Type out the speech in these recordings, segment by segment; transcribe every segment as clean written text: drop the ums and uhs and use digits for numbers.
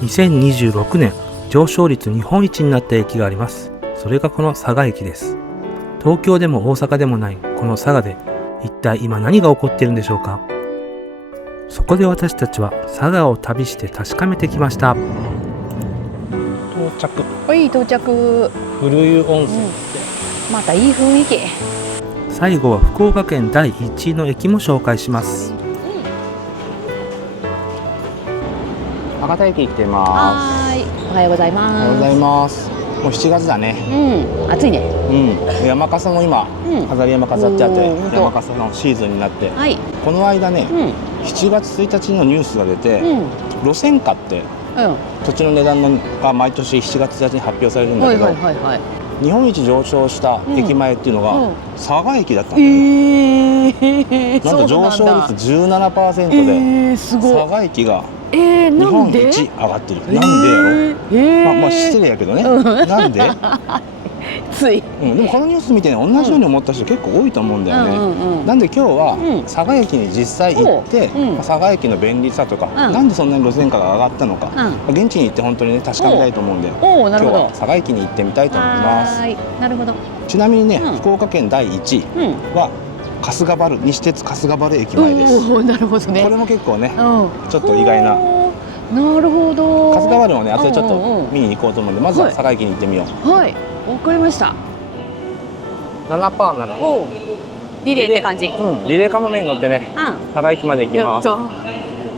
2026年上昇率日本一になった駅があります。それがこの佐賀駅です。東京でも大阪でもないこの佐賀で一体今何が起こっているんでしょうか。そこで私たちは佐賀を旅して確かめてきました。到着。はい、到着。古湯温泉、またいい雰囲気。最後は福岡県第1位の駅も紹介します。博多駅行ってまはーい、おはようございす。おはます。ようございます。もう7月だね。暑いね。山笠も今、飾り山飾ってあっておー、山笠のシーズンになって、はい。この間ね、7月1日のニュースが出て、路線価って土地の値段が毎年7月1日に発表されるんだけど、日本一上昇した駅前っていうのが佐賀駅だったんだよ。なんと上昇率 17% で、佐賀駅が日本一上がってる。なんでやろ。まあ失礼やけどね。なんで？つい。でもこのニュース見てね、同じように思った人結構多いと思うんだよね。なんで今日は佐賀駅に実際行って、佐賀駅の便利さとか、なんでそんなに路線価が上がったのか、現地に行って本当にね確かめたいと思うんで、今日は佐賀駅に行ってみたいと思います。なるほど。ちなみにね、福岡県第1位は春日原、西鉄春日原駅前です。なるほどね。これも結構ね、ちょっと意外な。なるほど。春日原をね、後でちょっと見に行こうと思うんで、まずは佐賀駅に行ってみよう。はい、わかりました。7%なの。リレーって感じ。リレーカモメに乗ってね、佐賀駅まで行きます。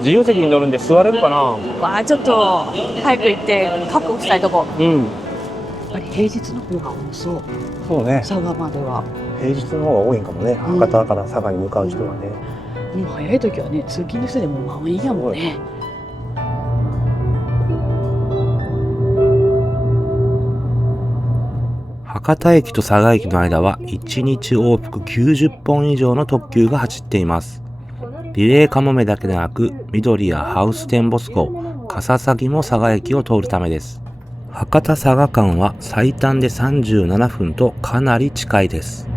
自由席に乗るんで座れるかな。わあ、ちょっと早く行って確保したいとこ。あれ平日の方が多そう。そうね。佐賀までは平日の方が多いんかもね。博多から佐賀に向かう人はね。もう早い時はね、通勤の人でも満員やもんね。博多駅と佐賀駅の間は1日往復90本以上の特急が走っています。リレーかもめだけでなく、緑やハウステンボスコ、かささぎも佐賀駅を通るためです。博多佐賀間は最短で37分とかなり近いです。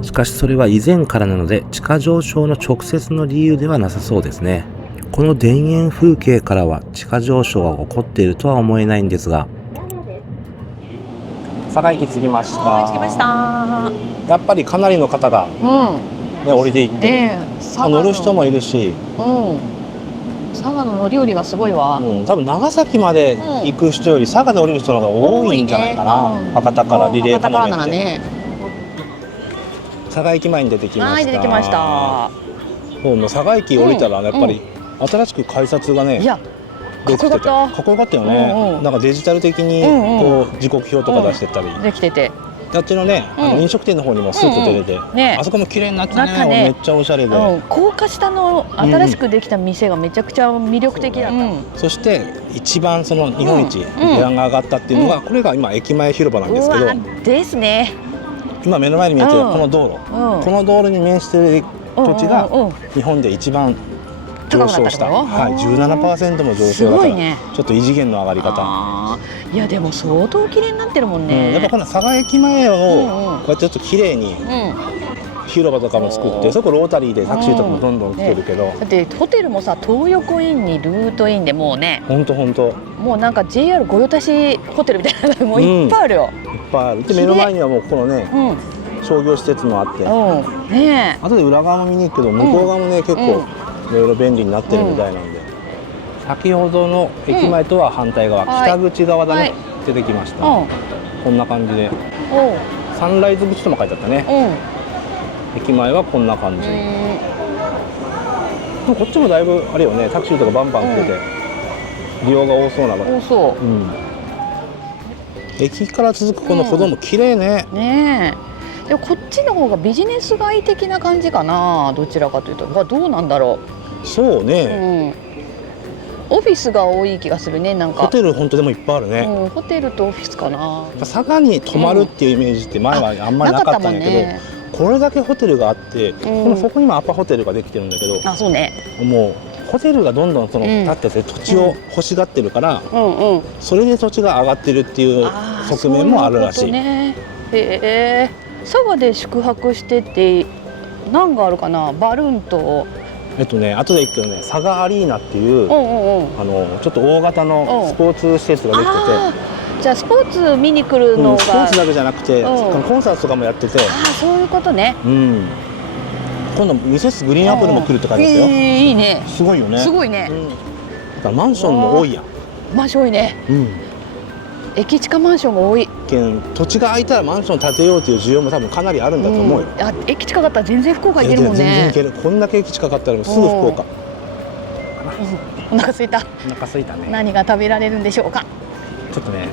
しかしそれは以前からなので、地価上昇の直接の理由ではなさそうですね。この田園風景からは地価上昇が起こっているとは思えないんですが。佐賀駅着きました。着きました。やっぱりかなりの方が、降りていって、乗る人もいるし、佐賀の乗り降りがすごいわ。多分長崎まで行く人より佐賀で降りる人の方が多いんじゃないかな。博多からリレーかもめって。佐賀駅前に出てきました。はい、出てきました。もう佐賀駅降りたらやっぱり新しく改札がね、かっこよかった。かっこよかったよね。なんかデジタル的にこう時刻表とか出してたりできてて、あっちのね、飲食店の方にもスーッと出てて、あそこも綺麗になってね、めっちゃおしゃれで、高架下の新しくできた店がめちゃくちゃ魅力的だった。そして一番その日本一値段が上がったっていうのが、これが今駅前広場なんですけど、ですね。今目の前に見えてるこの道路、この道路に面している土地が日本で一番上昇した。17% も上昇だから、ちょっと異次元の上がり方。いやでも相当綺麗になってるもんね。やっぱこの佐賀駅前をこうやってちょっと綺麗に広場とかも作って、そこロータリーでタクシーとかもどんどん来てるけど、だってホテルもさ、東横インにルートインでもうね、本当もうなんか JR 御用達ホテルみたいなのもいっぱいあるよ。いっぱいある。で目の前にはもうこのね、商業施設もあって、後で裏側も見に行くけど、向こう側もね結構いろいろ便利になってるみたいなんで、先ほどの駅前とは反対側、北口側だね、出てきました。こんな感じでサンライズ口とも書いてあったね。駅前はこんな感じ。こっちもだいぶあれよね、タクシーとかバンバン来てて利用が多そうなの。多そう。駅から続くこの歩道も綺麗ね。ねえ。でもこっちの方がビジネス街的な感じかな。どちらかというと、どうなんだろう。そうね。オフィスが多い気がするね。なんかホテル本当でもいっぱいあるね。ホテルとオフィスかな。佐賀に泊まるっていうイメージって前はあんまりなかったんだけど、これだけホテルがあって、そこにもアパホテルができてるんだけど、そうね。もうホテルがどんどんその建ってて土地を欲しがってるから、それで土地が上がってるっていう側面もあるらしい。佐賀で宿泊してて何があるかな。バルーンと後で行くけどね、サガアリーナっていうちょっと大型のスポーツ施設ができてて、じゃあスポーツ見に来るのが、スポーツだけじゃなくてコンサートとかもやってて、そういうことね。今度ミセスグリーンアップルも来るって書いてますよ。いいね。すごいよね。すごいね。だからマンションも多いやん。マンション多いね。駅近マンションが多い。土地が空いたらマンション建てようという需要も多分かなりあるんだと思うよ。駅近かったら全然福岡行けるもんね。全然行ける。こんだけ駅近かったらすぐ福岡。お腹空いた。お腹空いたね。何が食べられるんでしょうか。ちょっとね、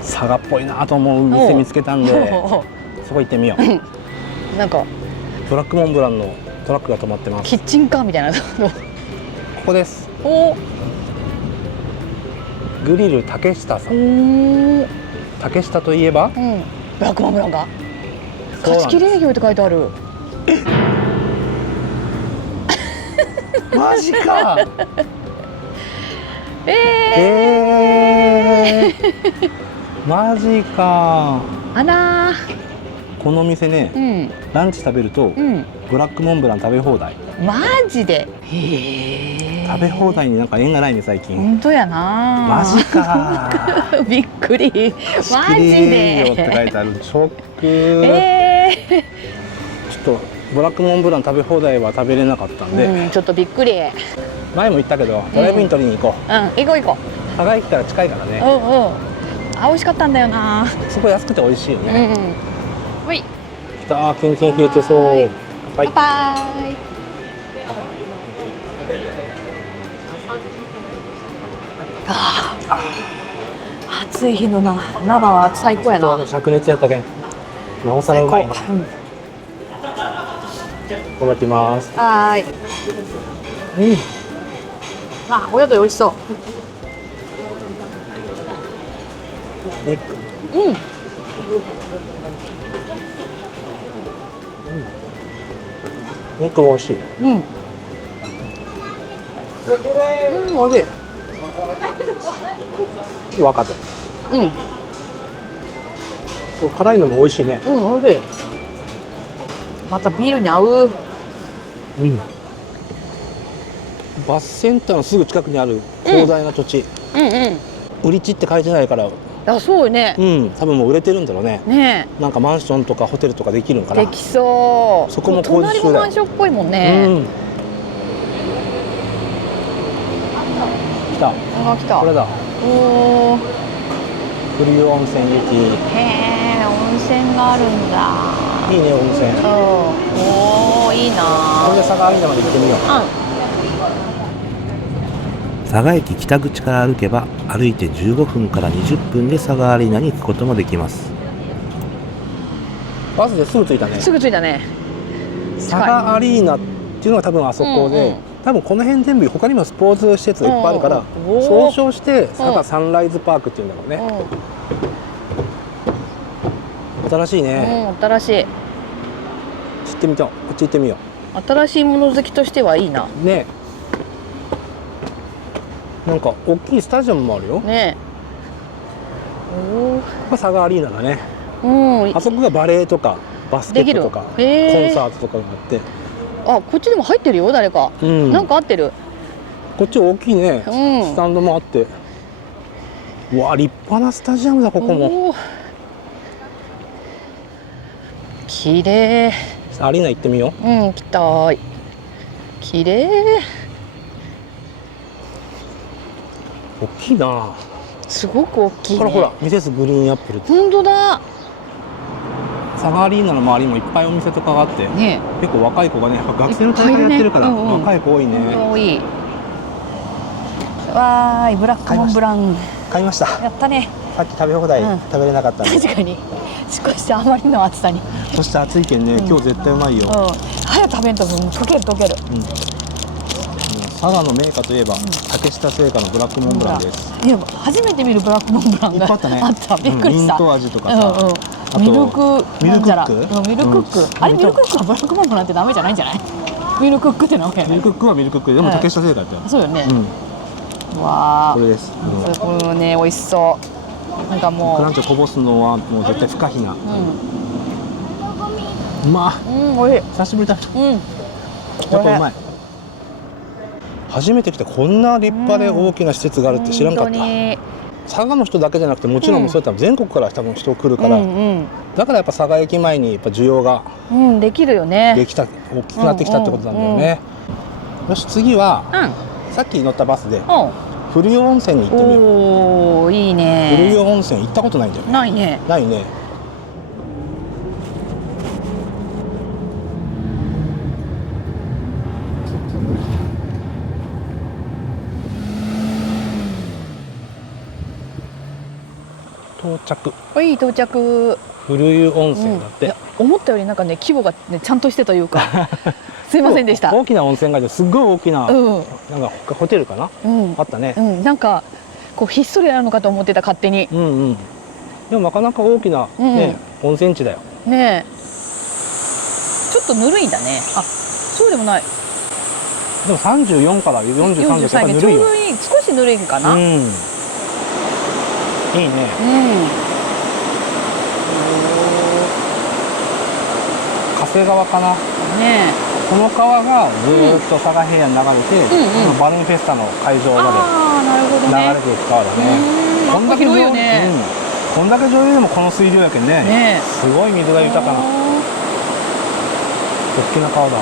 佐賀っぽいなと思う店見つけたんで、そこ行ってみよう。なんかブラックモンブランのトラックが止まってます。キッチンカーみたいな。ここです。グリル竹下さん。竹下といえば、ブラックモンブランが貸し切り営業って書いてある。マジか。マジか。あらこの店ね、ランチ食べるとブラックモンブラン食べ放題。マジで。食べ放題になんか縁がないね最近。本当やな。マジか。びっくり。マジで。って書いてある。ショック。ちょっとブラックモンブラン食べ放題は食べれなかったんで、ちょっとびっくり。前も言ったけどドライブイン取りに行こう。行こう行こう。佐賀駅から近いからね。美味しかったんだよな。すごい安くて美味しいよね。ほい。きたー、キンキン冷えてそう。はい。バイバイ。暑い日の生は最高やな。灼熱やったけん。なおさらうまいね。頑張ってます。はい。お宿美味しそう。肉も美味しい。美味しい。分かった。辛いのも美味しいね。美味しい。またビールに合う。バスセンターのすぐ近くにある広大な土地。売り地って書いてないから。そうよね。多分もう売れてるんだろうね。ね。なんかマンションとかホテルとかできるのかな。できそう。そこも工事中だよ。隣もマンションっぽいもんね。来た。来た。これだ。古湯温泉駅。へえ、温泉があるんだ。いいね、温泉。いいな。これで佐賀アリーナまで行ってみよう。佐賀駅北口から歩けば歩いて15分から20分で佐賀アリーナに行くこともできます。バスですぐ着いたね。すぐ着いたね。佐賀アリーナっていうのが多分あそこで、多分この辺全部他にもスポーツ施設がいっぱいあるから、総称して佐賀サンライズパークっていうんだろうね。新しいね。新しい。知ってみた。こっち行ってみよう。新しいもの好きとしてはいいな。ね。なんか大きいスタジアムもあるよ。ね。佐賀アリーナだね。あそこがバレエとかバスケットとかコンサートとかがあって。こっちでも入ってるよ、誰か。なんか合ってる。こっち大きいね。スタンドもあって。うわ、立派なスタジアムだ、ここも。綺麗。アリーナ行ってみよう。行きたい。綺麗。大きいな。すごく大きいね。ほらミセスグリーンアップル。本当だ。佐賀アリーナの周りもいっぱいお店とかがあって、結構若い子がね、やっぱ学生の大会やってるから若い子多いね。多い。わーい、ブラックモンブラン買いました。やったね。さっき食べ放題食べれなかったんで。確かに少しあまりの暑さに。そして暑いけんね、今日絶対うまいよ。早く食べんと溶ける溶ける。佐賀の名家といえば竹下製菓のブラックモンブランです。いや、初めて見るブラックモンブランがあった。びっくりした。ミント味とかさ、ミルクミルクック、ミルクック、あれミルクックはブラックモンブランってダメじゃないんじゃない？ミルクックって名前。ミルクックはミルクックでも竹下製菓って。そうよね。わあ。これです。これね、美味しそう。なんかもう。クランチをこぼすのはもう絶対不可避な。うま。美味しい。久しぶりだ。やっぱうまい。初めて来てこんな立派で大きな施設があるって知らんかった。佐賀の人だけじゃなくてもちろんそういった全国から多分人来るから、だからやっぱ佐賀駅前にやっぱ需要ができるよね。できた、大きくなってきたってことなんだよね。よし、次はさっき乗ったバスで古湯温泉に行ってみよう。おー、いいね。古湯温泉行ったことないんだよね。ないね。ないね。到着。はい、到着。古湯温泉だって、思ったよりなんかね規模がねちゃんとしてというかすいませんでした。大きな温泉街ですっごい大きな、なんかホテルかな、あったね。なんかこうひっそりあるのかと思ってた、勝手に。でもなかなか大きなね、温泉地だよね。ちょっとぬるいんだね。あ、そうでもない。でも34から43でちょっとぬるいよ。ちょうどいい、少しぬるいかな。いいね。加瀬川かな。ね。この川がずっと佐賀平野に流れて、バルーンフェスタの会場まで流れていく川だね。こんだけ広いよね。こんだけ上流でもこの水量やけんね。すごい水が豊かな大きな川だ。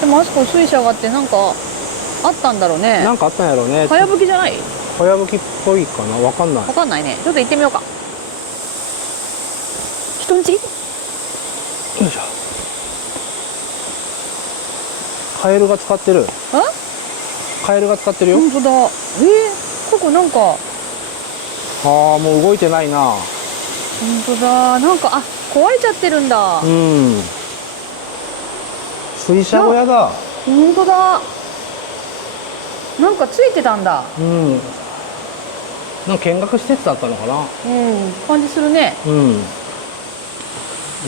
でもあそこ水車があってなんかあったんだろうね。なんかあったんやろうね。かやぶきじゃない？かやぶきっぽいかな。わかんない。わかんないね。ちょっと行ってみようか。人んち？よいしょ。カエルが使ってる。カエルが使ってるよ。本当だ。ここなんか。ああ、もう動いてないな。本当だ。なんか壊れちゃってるんだ。水車小屋だ。本当だ。なんかついてたんだ。なんか見学施設だったのかな。感じするね。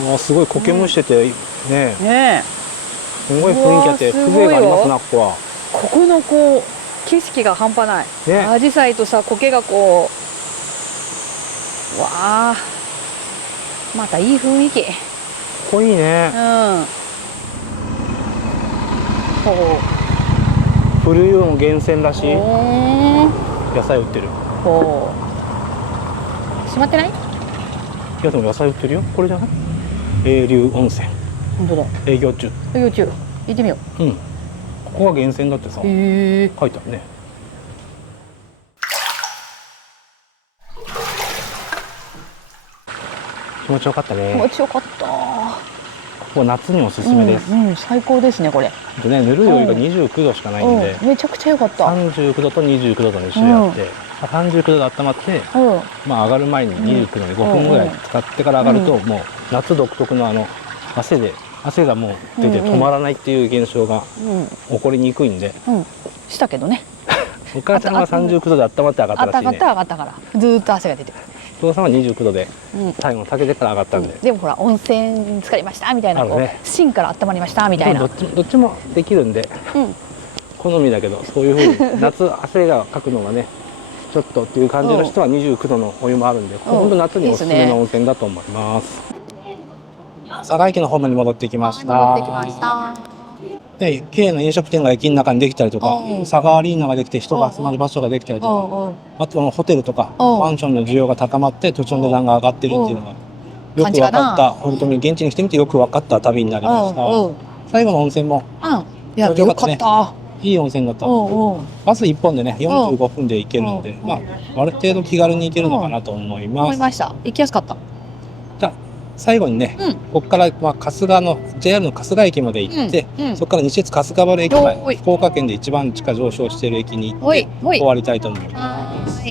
わあ、すごい苔むしててね。すごい雰囲気あって風情がありますな、ここは。ここのこう景色が半端ない。アジサイとさ、苔がこう、わあ、またいい雰囲気。ここいいね。古湯の源泉らしい。野菜売ってる。閉まってない？いやでも野菜売ってるよ。これじゃない？永流温泉。本当だ。営業中。営業中。行ってみよう。ここが源泉だってさ。書いてあるね。気持ちよかったね。気持ちよかった。ここ夏におすすめです。最高ですねこれ。ね、ぬるいお湯が29度しかないんで、めちゃくちゃ良かった。39度と29度と2種類あって、39度で温まって、まあ上がる前に29度で5分ぐらい使ってから上がると、もう夏独特の汗がもう出て止まらないっていう現象が起こりにくいんで。したけどね。お母ちゃんは39度で温まって上がったらしいね。上がったからずーっと汗が出てくる。お父さんは29度で最後の炊けてから上がったんで。でもほら温泉浸かりましたみたいな、芯から温まりましたみたいな。どっちもできるんで好みだけど、そういうふうに夏汗がかくのがねちょっとっていう感じの人は29度のお湯もあるんで、本当夏におすすめの温泉だと思います。佐賀駅のホームに戻ってきました。戻ってきました。で、綺麗な飲食店が駅の中にできたりとか、佐賀アリーナができて人が集まる場所ができたりとか、あとはホテルとかマンションの需要が高まって土地の値段が上がってるっていうのがよく分かった、本当に現地に来てみてよく分かった旅になりました。最後の温泉もよかった。いい温泉だった。バス1本でね45分で行けるので、まあある程度気軽に行けるのかなと思います。思いました。行きやすかった。じゃあ最後にね、ここから春日の JR の春日駅まで行って、そこから西鉄春日原駅前、福岡県で一番地価上昇している駅に行って終わりたいと思います。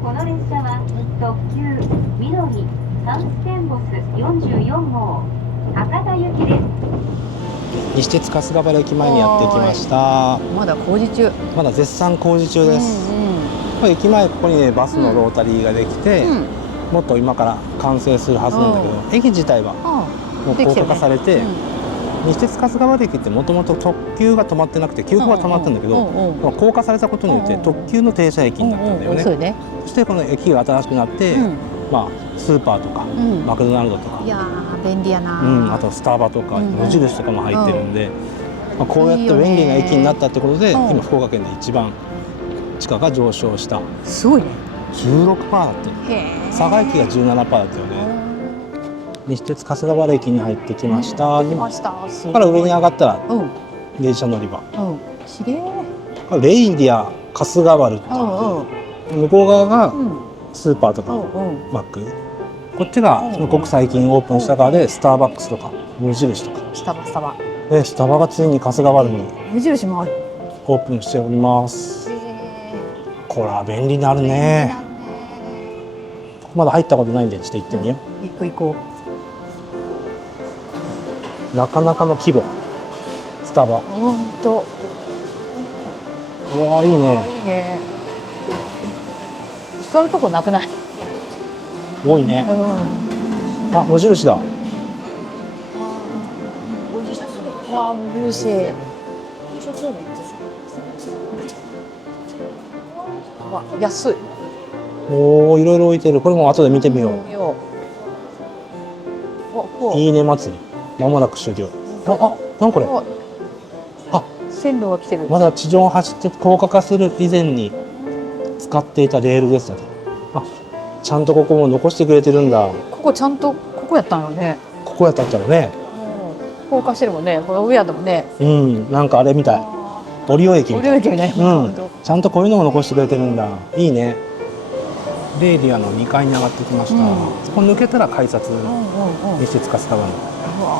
この列車は特急緑サンステンボス44号博多行きです。西鉄春日原駅前にやってきました。まだ工事中。まだ絶賛工事中です。駅前ここにねバスのロータリーができて、もっと今から完成するはずなんだけど、駅自体はもう高架化されて、西鉄春日原駅ってもともと特急が止まってなくて急行が止まったんだけど、高架されたことによって特急の停車駅になったんだよね。そしてこの駅が新しくなって、まあスーパーとかマクドナルドとか、いやー便利やな。あとスタバとか無印とかも入ってるんで、まあ、こうやって便利な駅になったってことで、いいよね。今福岡県で一番地価が上昇した。すごいね。16%だって。へえ。佐賀駅が17%だったよね。西鉄春日原駅に入ってきました。来ました。ここから上に上がったらうん。電車乗り場。うん。きれい。これレイディア春日原って言って向こう側がスーパーとかマック。こっちがそのごく最近オープンした側でスターバックスとか無印とか。スタバ。スタバがついに春日原に無印もある。オープンしております。これは便利になるね。まだ入ったことないんでちょっと行ってみよ行こう。なかなかの規模。スタバ。う。本当。うわーいいね。いいね。使うとこなくない？多いね。うん。あ、無印だ。わあ、無印。わ、安い。おお、いろいろ置いてる。これも後で見てみよう。いいね祭り。まもなく終了。なんこれ。線路が来てる。まだ地上を走って高架化する以前に使っていたレールですよね。ちゃんとここも残してくれてるんだ。ここちゃんとここやったんよね。ここやったんだろうね。高架してるもんね。この上やだもんね。うん、なんかあれみたい。折尾駅みたい。折尾駅みたい。うん、ちゃんとこういうのも残してくれてるんだ。いいね。レーディアの2階に上がってきました。そこ抜けたら改札。西鉄春日原の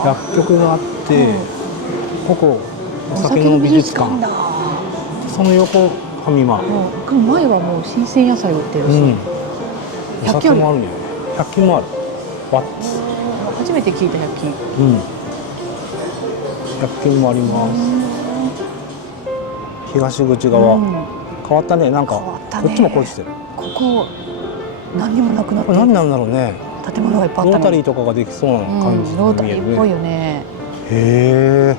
薬局があって、ここお酒の美術館。その横ファミマ。前はもう新鮮野菜売ってるし。お酒もあるよ。100均もある。ワッツ。初めて聞いた100均。100均もあります。東口側。変わったね。なんかこっちもこっちで。ここ何にもなくなって。何なんだろうね。建物がいっぱいあった。ロータリーとかができそうな感じ。ロータリーっぽいよね。へえ。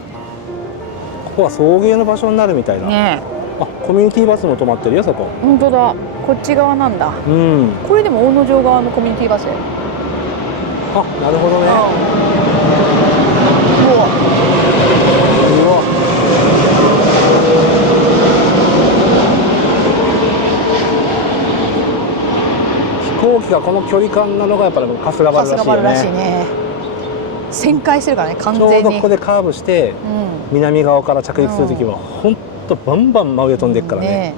ここは送迎の場所になるみたいだ。ね。コミュニティバスも止まってるよそこ。本当だ。こっち側なんだ。これでも大野城側のコミュニティバス。なるほどね。飛行機がこの距離感なのがやっぱり春日原らしいよね。旋回してるからね、完全に。ちょうどここでカーブして、南側から着陸するときは本当バンバン真上飛んでるからね。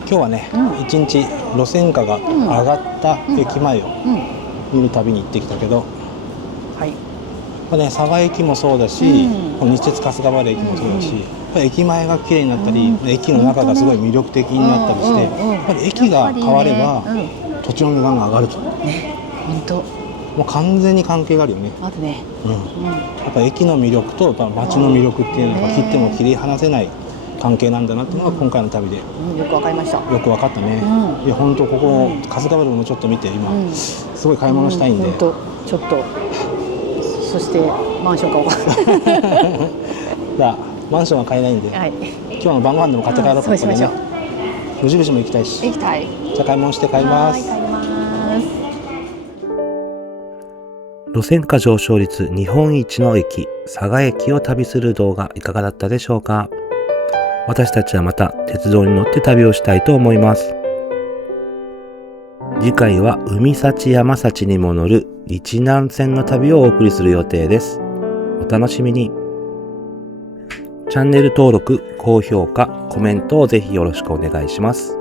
今日はね、一日路線価が上がった駅前を見る旅に行ってきたけど、佐賀駅もそうだし、西鉄春日原駅もそうだし、駅前が綺麗になったり、駅の中がすごい魅力的になったりして、やっぱり駅が変われば土地の値段が上がると。本当。もう完全に関係があるよね。あるね。やっぱ駅の魅力と街の魅力っていうのが切っても切り離せない関係なんだなっていうのが今回の旅でよく分かりました。よく分かったね。いや本当ここ春日原もちょっと見て今すごい買い物したいんで。ちょっとそしてマンション買おうか。じゃあマンションは買えないんで、今日の晩ご飯でも買って帰ろうかってね。無印も行きたいし。行きたい。じゃあ買い物して帰ります。路線価上昇率日本一の駅、佐賀駅を旅する動画いかがだったでしょうか。私たちはまた鉄道に乗って旅をしたいと思います。次回は海幸山幸にも乗る日南線の旅をお送りする予定です。お楽しみに。チャンネル登録、高評価、コメントをぜひよろしくお願いします。